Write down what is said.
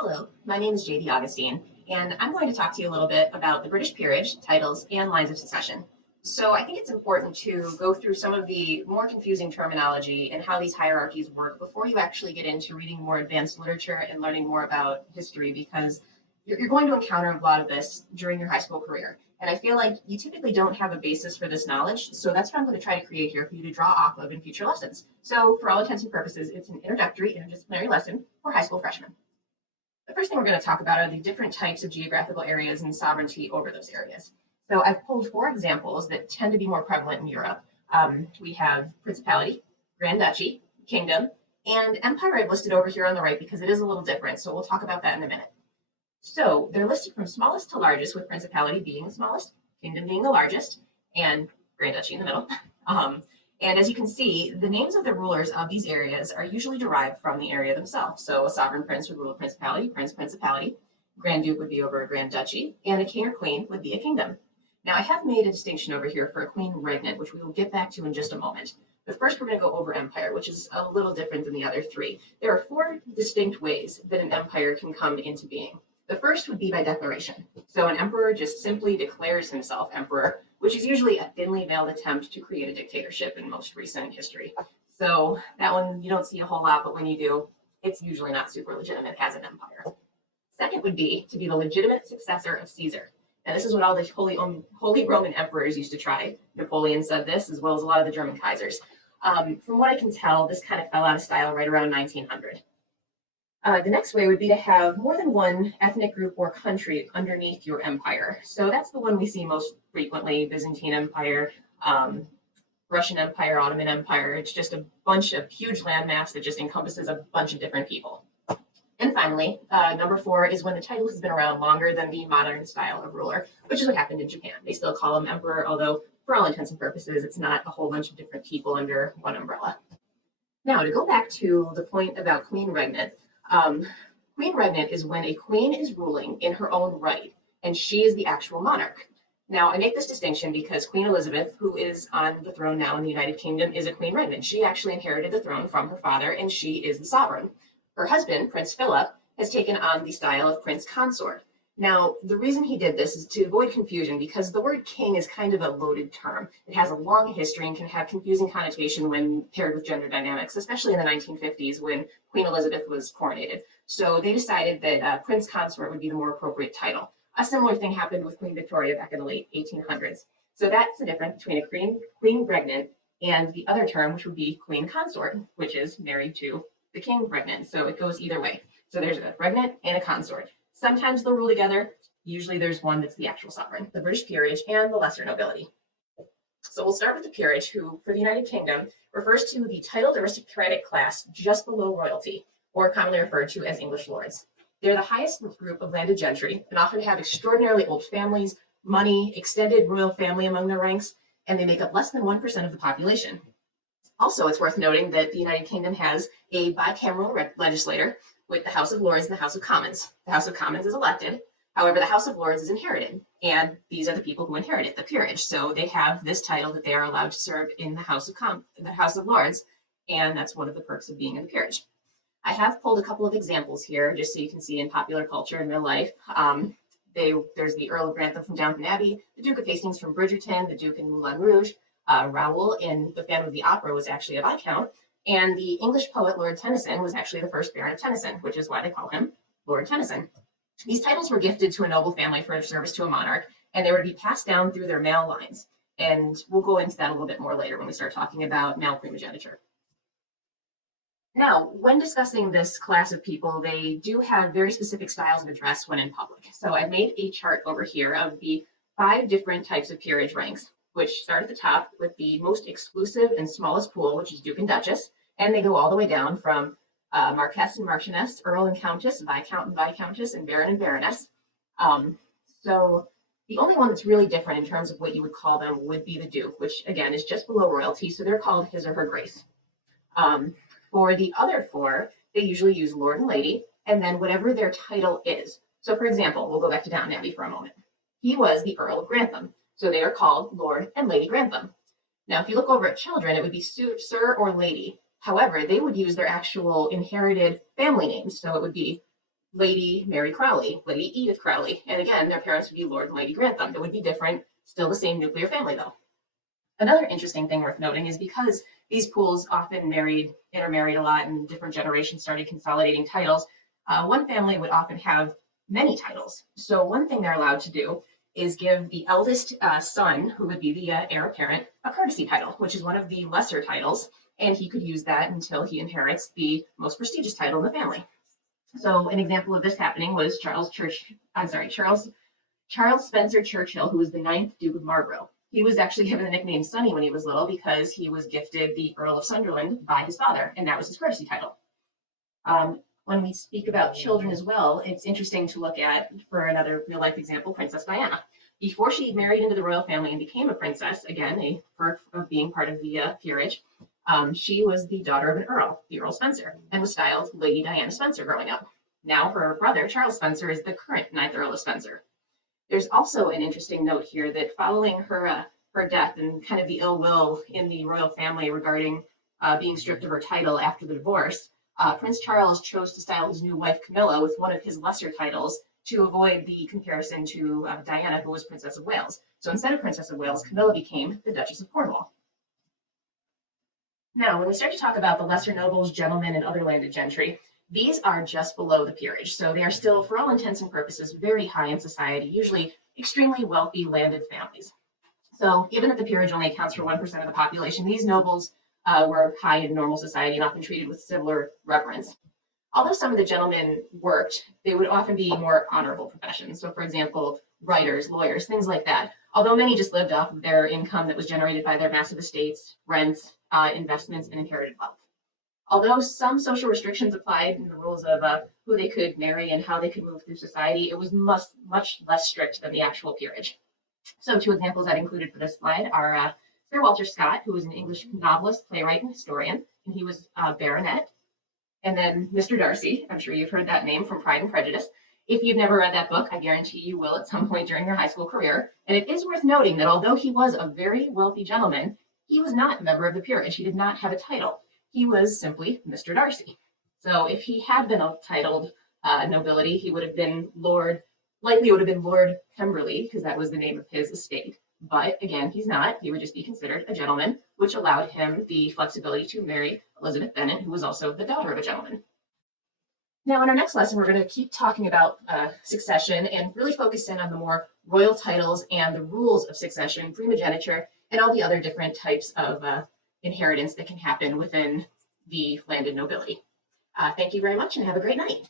Hello, my name is JD Augustine, and I'm going to talk to you a little bit about the British peerage, titles, and lines of succession. So I think it's important to go through some of the more confusing terminology and how these hierarchies work before you actually get into reading more advanced literature and learning more about history, because you're going to encounter a lot of this during your high school career. And I feel like you typically don't have a basis for this knowledge, so that's what I'm going to try to create here for you to draw off of in future lessons. So for all intents and purposes, it's an introductory, interdisciplinary lesson for high school freshmen. The first thing we're going to talk about are the different types of geographical areas and sovereignty over those areas. So I've pulled four examples that tend to be more prevalent in Europe. We have principality, grand duchy, kingdom, and empire I've listed over here on the right because it is a little different, so we'll talk about that in a minute. So they're listed from smallest to largest, with principality being the smallest, kingdom being the largest, and grand duchy in the middle. And as you can see, the names of the rulers of these areas are usually derived from the area themselves. So a sovereign prince would rule a principality, principality. Grand duke would be over a grand duchy, and a king or queen would be a kingdom. Now I have made a distinction over here for a queen regnant, which we will get back to in just a moment. But first we're going to go over empire, which is a little different than the other three. There are four distinct ways that an empire can come into being. The first would be by declaration. So an emperor just simply declares himself emperor, which is usually a thinly veiled attempt to create a dictatorship in most recent history. So that one you don't see a whole lot, but when you do, it's usually not super legitimate as an empire. Second would be to be the legitimate successor of Caesar. And this is what all the Holy Roman emperors used to try. Napoleon said this, as well as a lot of the German Kaisers. From what I can tell, this kind of fell out of style right around 1900. The next way would be to have more than one ethnic group or country underneath your empire. So that's the one we see most frequently: Byzantine Empire, Russian Empire, Ottoman Empire. It's just a bunch of huge landmass that just encompasses a bunch of different people. And finally, number four is when the title has been around longer than the modern style of ruler, which is what happened in Japan. They still call him emperor, although for all intents and purposes, it's not a whole bunch of different people under one umbrella. Now, to go back to the point about queen regnant, queen regnant is when a queen is ruling in her own right, and she is the actual monarch. Now, I make this distinction because Queen Elizabeth, who is on the throne now in the United Kingdom, is a queen regnant. She actually inherited the throne from her father, and she is the sovereign. Her husband, Prince Philip, has taken on the style of prince consort. Now, the reason he did this is to avoid confusion, because the word king is kind of a loaded term. It has a long history and can have confusing connotation when paired with gender dynamics, especially in the 1950s when Queen Elizabeth was coronated. So they decided that prince consort would be the more appropriate title. A similar thing happened with Queen Victoria back in the late 1800s. So that's the difference between a queen regnant and the other term, which would be queen consort, which is married to the king regnant. So it goes either way. So there's a regnant and a consort. Sometimes they'll rule together. Usually there's one that's the actual sovereign, the British peerage and the lesser nobility. So we'll start with the peerage, who for the United Kingdom refers to the titled aristocratic class just below royalty, or commonly referred to as English lords. They're the highest group of landed gentry and often have extraordinarily old families, money, extended royal family among their ranks, and they make up less than 1% of the population. Also, it's worth noting that the United Kingdom has a bicameral legislature with the House of Lords and the House of Commons. The House of Commons is elected. However, the House of Lords is inherited, and these are the people who inherit it, the peerage. So they have this title that they are allowed to serve in the House of Lords, and that's one of the perks of being in the peerage. I have pulled a couple of examples here just so you can see in popular culture in real life. There's the Earl of Grantham from Downton Abbey, the Duke of Hastings from Bridgerton, the Duke in Moulin Rouge. Raoul in The Phantom of the Opera was actually a Viscount, and the English poet Lord Tennyson was actually the first Baron of Tennyson, which is why they call him Lord Tennyson. These titles were gifted to a noble family for service to a monarch, and they were to be passed down through their male lines. And we'll go into that a little bit more later when we start talking about male primogeniture. Now, when discussing this class of people, they do have very specific styles of address when in public. So I've made a chart over here of the 5 different types of peerage ranks, which start at the top with the most exclusive and smallest pool, which is Duke and Duchess, and they go all the way down from Marquess and Marchioness, Earl and Countess, Viscount and Viscountess, and Baron and Baroness. So the only one that's really different in terms of what you would call them would be the Duke, which again is just below royalty, so they're called His or Her Grace. For the other 4, they usually use Lord and Lady, and then whatever their title is. So for example, we'll go back to Downton Abbey for a moment. He was the Earl of Grantham, so they are called Lord and Lady Grantham. Now, if you look over at children, it would be Sir or Lady. However, they would use their actual inherited family names. So it would be Lady Mary Crowley, Lady Edith Crowley. And again, their parents would be Lord and Lady Grantham. It would be different, still the same nuclear family though. Another interesting thing worth noting is because these pools often intermarried a lot, and different generations started consolidating titles, one family would often have many titles. So one thing they're allowed to do is give the eldest son, who would be the heir apparent, a courtesy title, which is one of the lesser titles, and he could use that until he inherits the most prestigious title in the family. So an example of this happening was Charles Spencer Churchill, who was the ninth Duke of Marlborough. He was actually given the nickname Sonny when he was little because he was gifted the Earl of Sunderland by his father, and that was his courtesy title. When we speak about children as well, it's interesting to look at, for another real life example, Princess Diana. Before she married into the royal family and became a princess, again, a perk of being part of the peerage, she was the daughter of an earl, the Earl Spencer, and was styled Lady Diana Spencer growing up. Now her brother, Charles Spencer, is the current ninth Earl of Spencer. There's also an interesting note here that following her death and kind of the ill will in the royal family regarding being stripped of her title after the divorce, Prince Charles chose to style his new wife Camilla with one of his lesser titles to avoid the comparison to Diana, who was Princess of Wales. So instead of Princess of Wales, Camilla became the Duchess of Cornwall. Now, when we start to talk about the lesser nobles, gentlemen, and other landed gentry, these are just below the peerage. So they are still, for all intents and purposes, very high in society, usually extremely wealthy landed families. So given that the peerage only accounts for 1% of the population, these nobles were high in normal society and often treated with similar reverence. Although some of the gentlemen worked, they would often be more honorable professions. So for example, writers, lawyers, things like that. Although many just lived off of their income that was generated by their massive estates, rents, investments, and inherited wealth. Although some social restrictions applied in the rules of who they could marry and how they could move through society, it was much less strict than the actual peerage. So two examples that included for this slide are Sir Walter Scott, who was an English novelist, playwright, and historian, and he was a baronet. And then Mr. Darcy, I'm sure you've heard that name from Pride and Prejudice. If you've never read that book, I guarantee you will at some point during your high school career. And it is worth noting that although he was a very wealthy gentleman, he was not a member of the peerage. He did not have a title. He was simply Mr. Darcy. So if he had been a titled nobility, he would have been likely would have been Lord Pemberley, because that was the name of his estate. But again, he's not. He would just be considered a gentleman, which allowed him the flexibility to marry Elizabeth Bennet, who was also the daughter of a gentleman. Now, in our next lesson, we're going to keep talking about succession and really focus in on the more royal titles and the rules of succession, primogeniture, and all the other different types of inheritance that can happen within the landed nobility. Thank you very much and have a great night.